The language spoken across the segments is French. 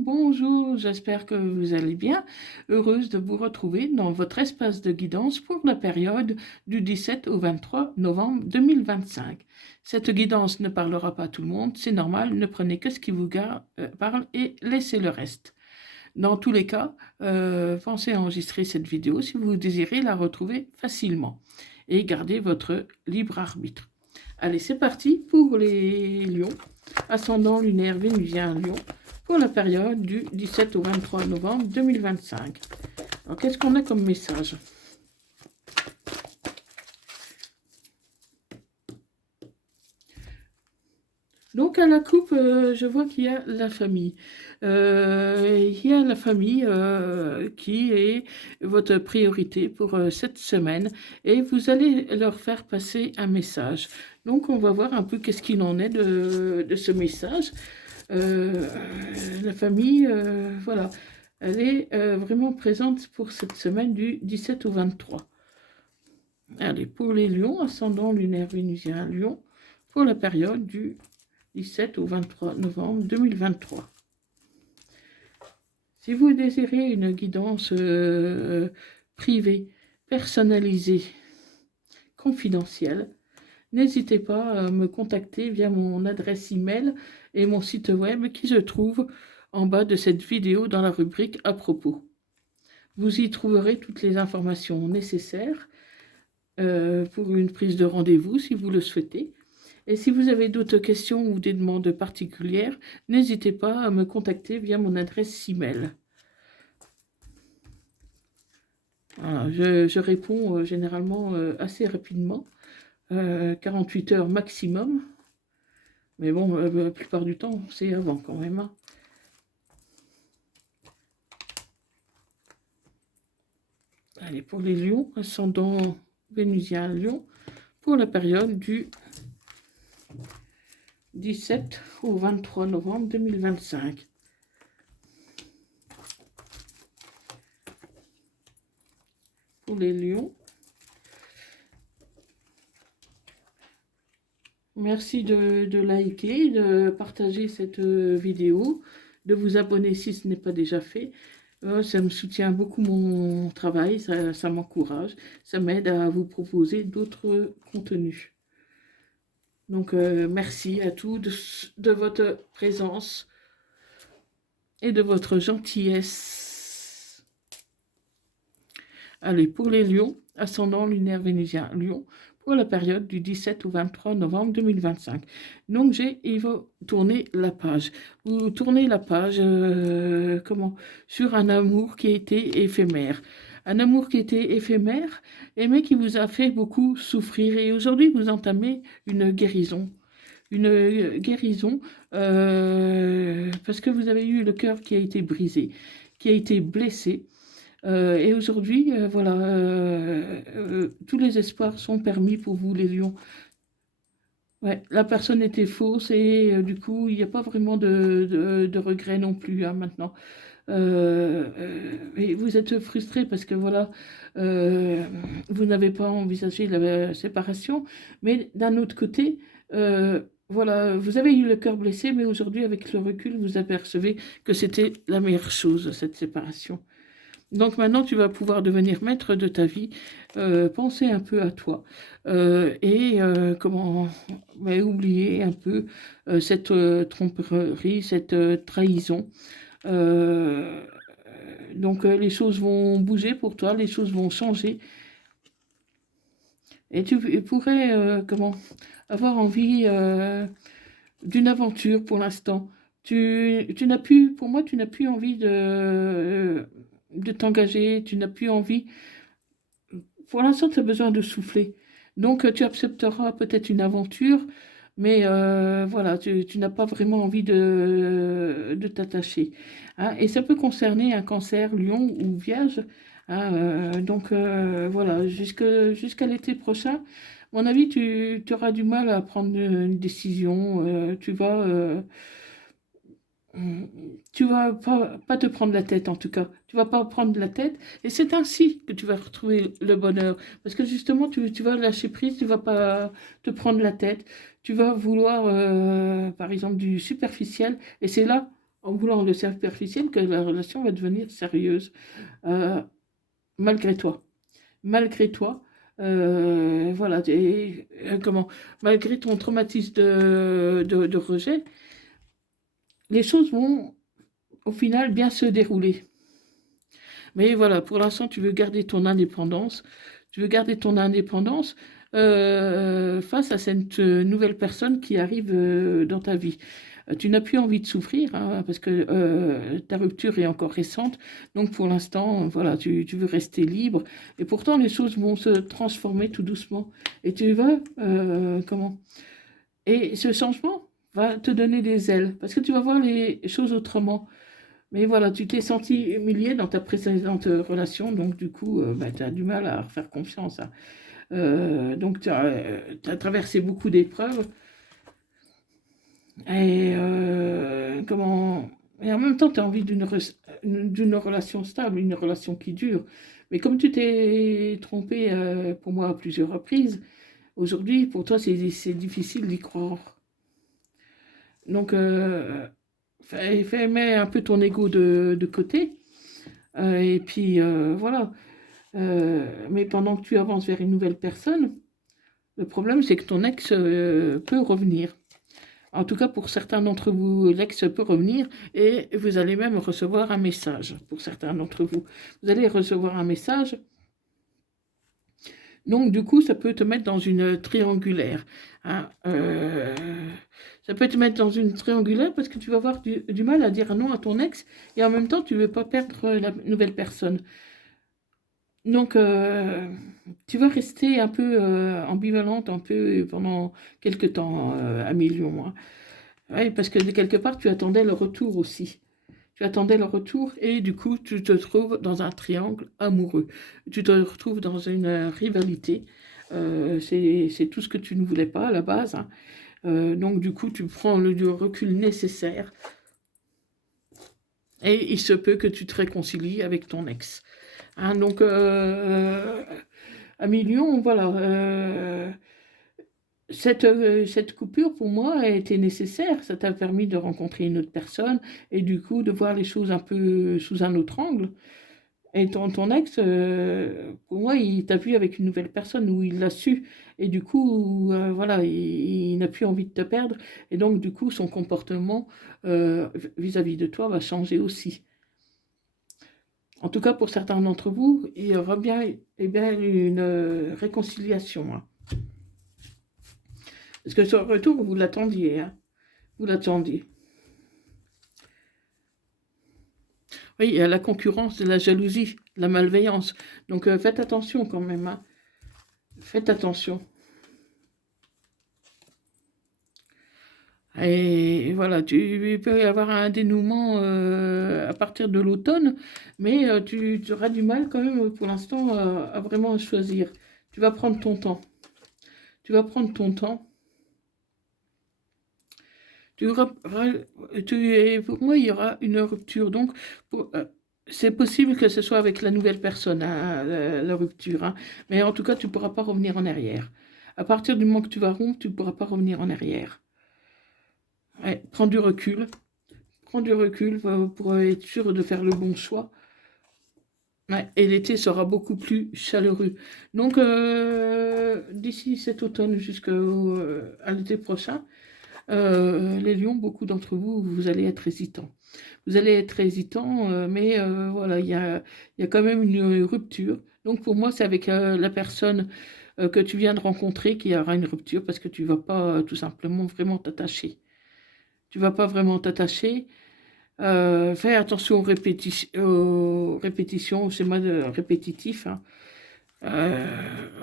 Bonjour, j'espère que vous allez bien. Heureuse de vous retrouver dans votre espace de guidance pour la période du 17 au 23 novembre 2025. Cette guidance ne parlera pas à tout le monde, c'est normal, ne prenez que ce qui vous parle et laissez le reste. Dans tous les cas, pensez à enregistrer cette vidéo si vous désirez la retrouver facilement et gardez votre libre arbitre. Allez, c'est parti pour les lions, ascendant lunaire vénusien lion, pour la période du 17 au 23 novembre 2025. Alors, qu'est-ce qu'on a comme message ? Donc, à la coupe, je vois qu'il y a la famille. Il y a la famille qui est votre priorité pour cette semaine et vous allez leur faire passer un message. Donc, on va voir un peu qu'est-ce qu'il en est de ce message. La famille, voilà, elle est vraiment présente pour cette semaine du 17 au 23. Allez, pour les lions, ascendant lunaire vénusien lion, pour la période du 17 au 23 novembre 2023. Si vous désirez une guidance privée, personnalisée, confidentielle, n'hésitez pas à me contacter via mon adresse email et mon site web qui se trouve en bas de cette vidéo dans la rubrique à propos. Vous y trouverez toutes les informations nécessaires pour une prise de rendez-vous si vous le souhaitez. Et si vous avez d'autres questions ou des demandes particulières, n'hésitez pas à me contacter via mon adresse email. Voilà, je réponds généralement assez rapidement, 48 heures maximum. Mais bon, la plupart du temps, c'est avant quand même. Hein. Allez, pour les lions, ascendant vénusien lion, pour la période du 17 au 23 novembre 2025. Pour les lions, merci de liker, de partager cette vidéo, de vous abonner si ce n'est pas déjà fait. Ça me soutient beaucoup mon travail, ça m'encourage, ça m'aide à vous proposer d'autres contenus. Donc, merci à tous de votre présence et de votre gentillesse. Allez, pour les lions, ascendant lunaire vénusien lion, pour la période du 17 au 23 novembre 2025. Donc, il va tourner la page. Vous tournez la page sur un amour qui a été éphémère. Un amour qui était éphémère, mais qui vous a fait beaucoup souffrir. Et aujourd'hui, vous entamez une guérison. Une guérison parce que vous avez eu le cœur qui a été brisé, qui a été blessé. Et aujourd'hui, voilà, tous les espoirs sont permis pour vous, les lions. Ouais, la personne était fausse et du coup, il n'y a pas vraiment de regret non plus hein, maintenant. Et vous êtes frustré parce que voilà, vous n'avez pas envisagé la séparation, mais d'un autre côté, voilà, vous avez eu le cœur blessé, mais aujourd'hui, avec le recul, vous apercevez que c'était la meilleure chose, cette séparation. Donc maintenant, tu vas pouvoir devenir maître de ta vie, penser un peu à toi et oublier un peu cette tromperie, cette trahison. Donc les choses vont bouger pour toi, les choses vont changer. Et tu pourrais avoir envie d'une aventure pour l'instant. Pour moi, tu n'as plus envie de t'engager, tu n'as plus envie. Pour l'instant, tu as besoin de souffler. Donc, tu accepteras peut-être une aventure, mais voilà, tu n'as pas vraiment envie de t'attacher. Hein. Et ça peut concerner un cancer, lion ou vierge. Hein, donc, voilà, jusqu'à l'été prochain, à mon avis, tu auras du mal à prendre une décision. Tu vas pas te prendre la tête en tout cas. Tu vas pas prendre la tête et c'est ainsi que tu vas retrouver le bonheur. Parce que justement, tu vas lâcher prise, tu vas pas te prendre la tête. Tu vas vouloir, par exemple, du superficiel et c'est là en voulant le superficiel que la relation va devenir sérieuse, euh, malgré toi. Malgré toi, voilà, comment, malgré ton traumatisme de rejet, les choses vont au final bien se dérouler. Mais voilà, pour l'instant, tu veux garder ton indépendance. Tu veux garder ton indépendance face à cette nouvelle personne qui arrive dans ta vie. Tu n'as plus envie de souffrir hein, parce que ta rupture est encore récente. Donc pour l'instant, voilà, tu veux rester libre. Et pourtant, les choses vont se transformer tout doucement. Et tu vas, comment? Et ce changement va te donner des ailes parce que tu vas voir les choses autrement. Mais voilà, tu t'es senti humilié dans ta précédente relation, donc du coup, bah, tu as du mal à faire confiance, hein. Donc tu as traversé beaucoup d'épreuves et, comment... et en même temps, tu as envie d'une relation stable, une relation qui dure. Mais comme tu t'es trompé pour moi à plusieurs reprises, aujourd'hui, pour toi, c'est difficile d'y croire. Donc, mets un peu ton ego de côté. Et puis, voilà. Mais pendant que tu avances vers une nouvelle personne, le problème, c'est que ton ex peut revenir. En tout cas, pour certains d'entre vous, l'ex peut revenir et vous allez même recevoir un message. Pour certains d'entre vous, vous allez recevoir un message. Donc, du coup, ça peut te mettre dans une triangulaire. Hein. Ça peut te mettre dans une triangulaire parce que tu vas avoir du mal à dire non à ton ex et en même temps, tu ne veux pas perdre la nouvelle personne. Donc, tu vas rester un peu ambivalente un peu pendant quelques temps à millions. Hein. Ouais, parce que de quelque part, tu attendais le retour aussi. Tu attendais le retour et du coup, tu te trouves dans un triangle amoureux. Tu te retrouves dans une rivalité. C'est tout ce que tu ne voulais pas à la base. Hein. Donc, du coup, tu prends le recul nécessaire et il se peut que tu te réconcilies avec ton ex. Hein, donc, à millions, voilà. Cette coupure, pour moi, a été nécessaire. Ça t'a permis de rencontrer une autre personne et du coup de voir les choses un peu sous un autre angle. Et ton ex, pour moi, il t'a vu avec une nouvelle personne où il l'a su. Et du coup, voilà, il n'a plus envie de te perdre. Et donc, du coup, son comportement vis-à-vis de toi va changer aussi. En tout cas, pour certains d'entre vous, il y aura bien, eh bien une réconciliation. Hein. Parce que ce retour, vous l'attendiez. Hein. Vous l'attendiez. Oui, il y a la concurrence, la jalousie, la malveillance. Donc faites attention quand même. Hein. Faites attention. Et voilà, il peut y avoir un dénouement à partir de l'automne, mais tu auras du mal quand même pour l'instant à vraiment choisir. Tu vas prendre ton temps. Tu vas prendre ton temps. Pour moi, il y aura une rupture. Donc, c'est possible que ce soit avec la nouvelle personne, hein, la rupture. Hein. Mais en tout cas, tu ne pourras pas revenir en arrière. À partir du moment que tu vas rompre, tu ne pourras pas revenir en arrière. Ouais, prends du recul. Prends du recul pour être sûr de faire le bon choix. Ouais, et l'été sera beaucoup plus chaleureux. Donc, d'ici cet automne jusqu'à l'été prochain, les lions, beaucoup d'entre vous, vous allez être hésitants. Vous allez être hésitants, mais voilà, il y a quand même une rupture. Donc pour moi, c'est avec la personne que tu viens de rencontrer qu'il y aura une rupture parce que tu ne vas pas tout simplement vraiment t'attacher. Tu ne vas pas vraiment t'attacher. Fais attention aux répétitions, aux schémas répétitifs. Hein.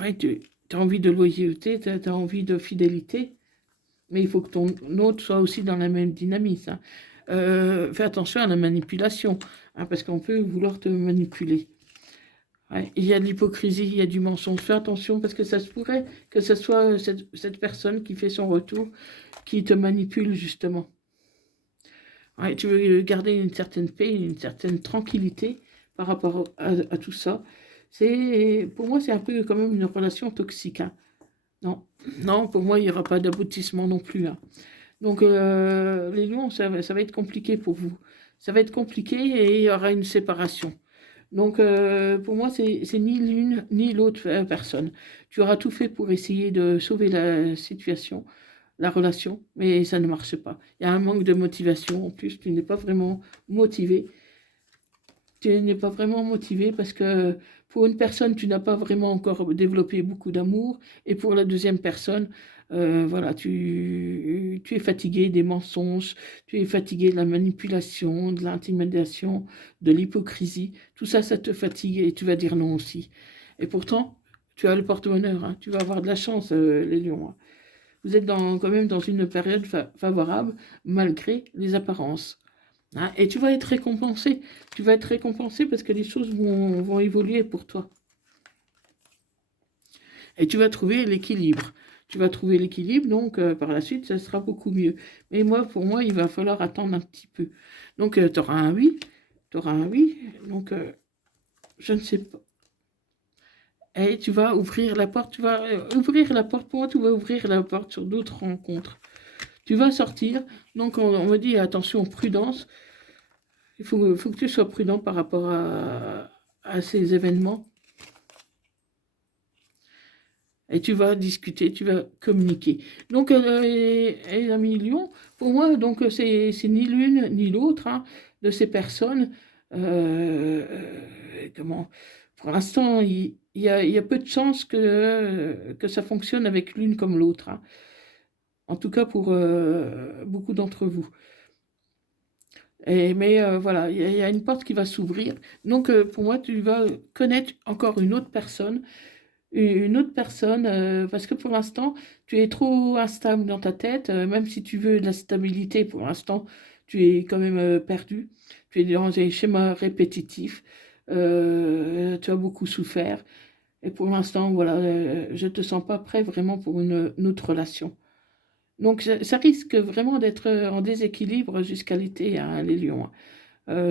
Ouais, tu as envie de loyauté, tu as envie de fidélité. Mais il faut que ton autre soit aussi dans la même dynamisme. Hein. Fais attention à la manipulation, hein, parce qu'on peut vouloir te manipuler. Ouais, il y a de l'hypocrisie, il y a du mensonge. Fais attention parce que ça se pourrait que ce soit cette personne qui fait son retour qui te manipule justement. Ouais, tu veux garder une certaine paix, une certaine tranquillité par rapport à tout ça. Pour moi, c'est un peu quand même une relation toxique. Hein. Non, non, pour moi, il n'y aura pas d'aboutissement non plus. Hein. Donc, les lions, ça va être compliqué pour vous. Ça va être compliqué et il y aura une séparation. Donc, pour moi, c'est ni l'une ni l'autre personne. Tu auras tout fait pour essayer de sauver la situation, la relation, mais ça ne marche pas. Il y a un manque de motivation. En plus, tu n'es pas vraiment motivé. Tu n'es pas vraiment motivé parce que pour une personne, tu n'as pas vraiment encore développé beaucoup d'amour. Et pour la deuxième personne, voilà, tu es fatigué des mensonges, tu es fatigué de la manipulation, de l'intimidation, de l'hypocrisie. Tout ça, ça te fatigue et tu vas dire non aussi. Et pourtant, tu as le porte-bonheur, hein. Tu vas avoir de la chance, les lions, hein. Vous êtes quand même dans une période favorable malgré les apparences. Ah, et tu vas être récompensé. Tu vas être récompensé parce que les choses vont évoluer pour toi. Et tu vas trouver l'équilibre. Tu vas trouver l'équilibre, donc par la suite, ça sera beaucoup mieux. Mais moi, pour moi, il va falloir attendre un petit peu. Donc, tu auras un oui. Tu auras un oui. Donc, je ne sais pas. Et tu vas ouvrir la porte. Tu vas ouvrir la porte. Pour moi, tu vas ouvrir la porte sur d'autres rencontres. Tu vas sortir. Donc, on me dit attention, prudence. Il faut que tu sois prudent par rapport à ces événements. Et tu vas discuter, tu vas communiquer. Donc, les amis Lyon, pour moi, donc c'est ni l'une ni l'autre, hein, de ces personnes. Comment? Pour l'instant, il y a peu de chances que ça fonctionne avec l'une comme l'autre, hein. En tout cas pour beaucoup d'entre vous. Mais voilà, il y a une porte qui va s'ouvrir. Donc, pour moi, tu vas connaître encore une autre personne, parce que pour l'instant, tu es trop instable dans ta tête, même si tu veux de la stabilité, pour l'instant, tu es quand même perdu. Tu es dans des schémas répétitifs, tu as beaucoup souffert, et pour l'instant, voilà, je ne te sens pas prêt vraiment pour une autre relation. Donc, ça risque vraiment d'être en déséquilibre jusqu'à l'été, hein, les lions, hein.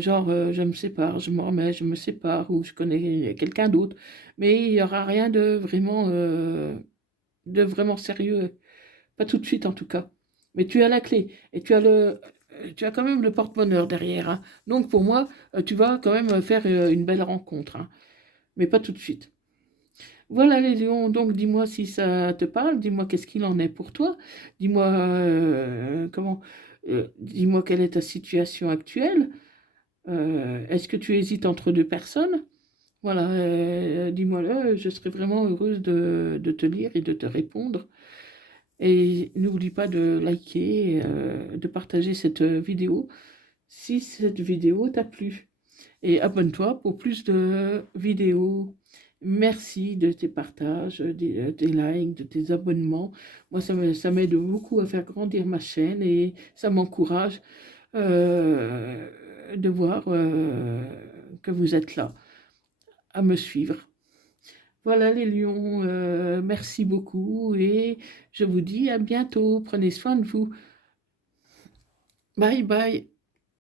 Genre, je me sépare, je me remets, je me sépare, ou je connais quelqu'un d'autre, mais il n'y aura rien de vraiment sérieux, pas tout de suite en tout cas. Mais tu as la clé, et tu as quand même le porte-bonheur derrière, hein. Donc pour moi, tu vas quand même faire une belle rencontre, hein, mais pas tout de suite. Voilà les lions, donc dis-moi si ça te parle, dis-moi qu'est-ce qu'il en est pour toi, dis-moi dis-moi quelle est ta situation actuelle. Est-ce que tu hésites entre deux personnes? Voilà, dis-moi-le, je serais vraiment heureuse de te lire et de te répondre. Et n'oublie pas de liker, de partager cette vidéo si cette vidéo t'a plu. Et abonne-toi pour plus de vidéos. Merci de tes partages, des likes, de tes abonnements. Moi, ça m'aide beaucoup à faire grandir ma chaîne et ça m'encourage de voir que vous êtes là à me suivre. Voilà les lions, merci beaucoup et je vous dis à bientôt. Prenez soin de vous. Bye bye.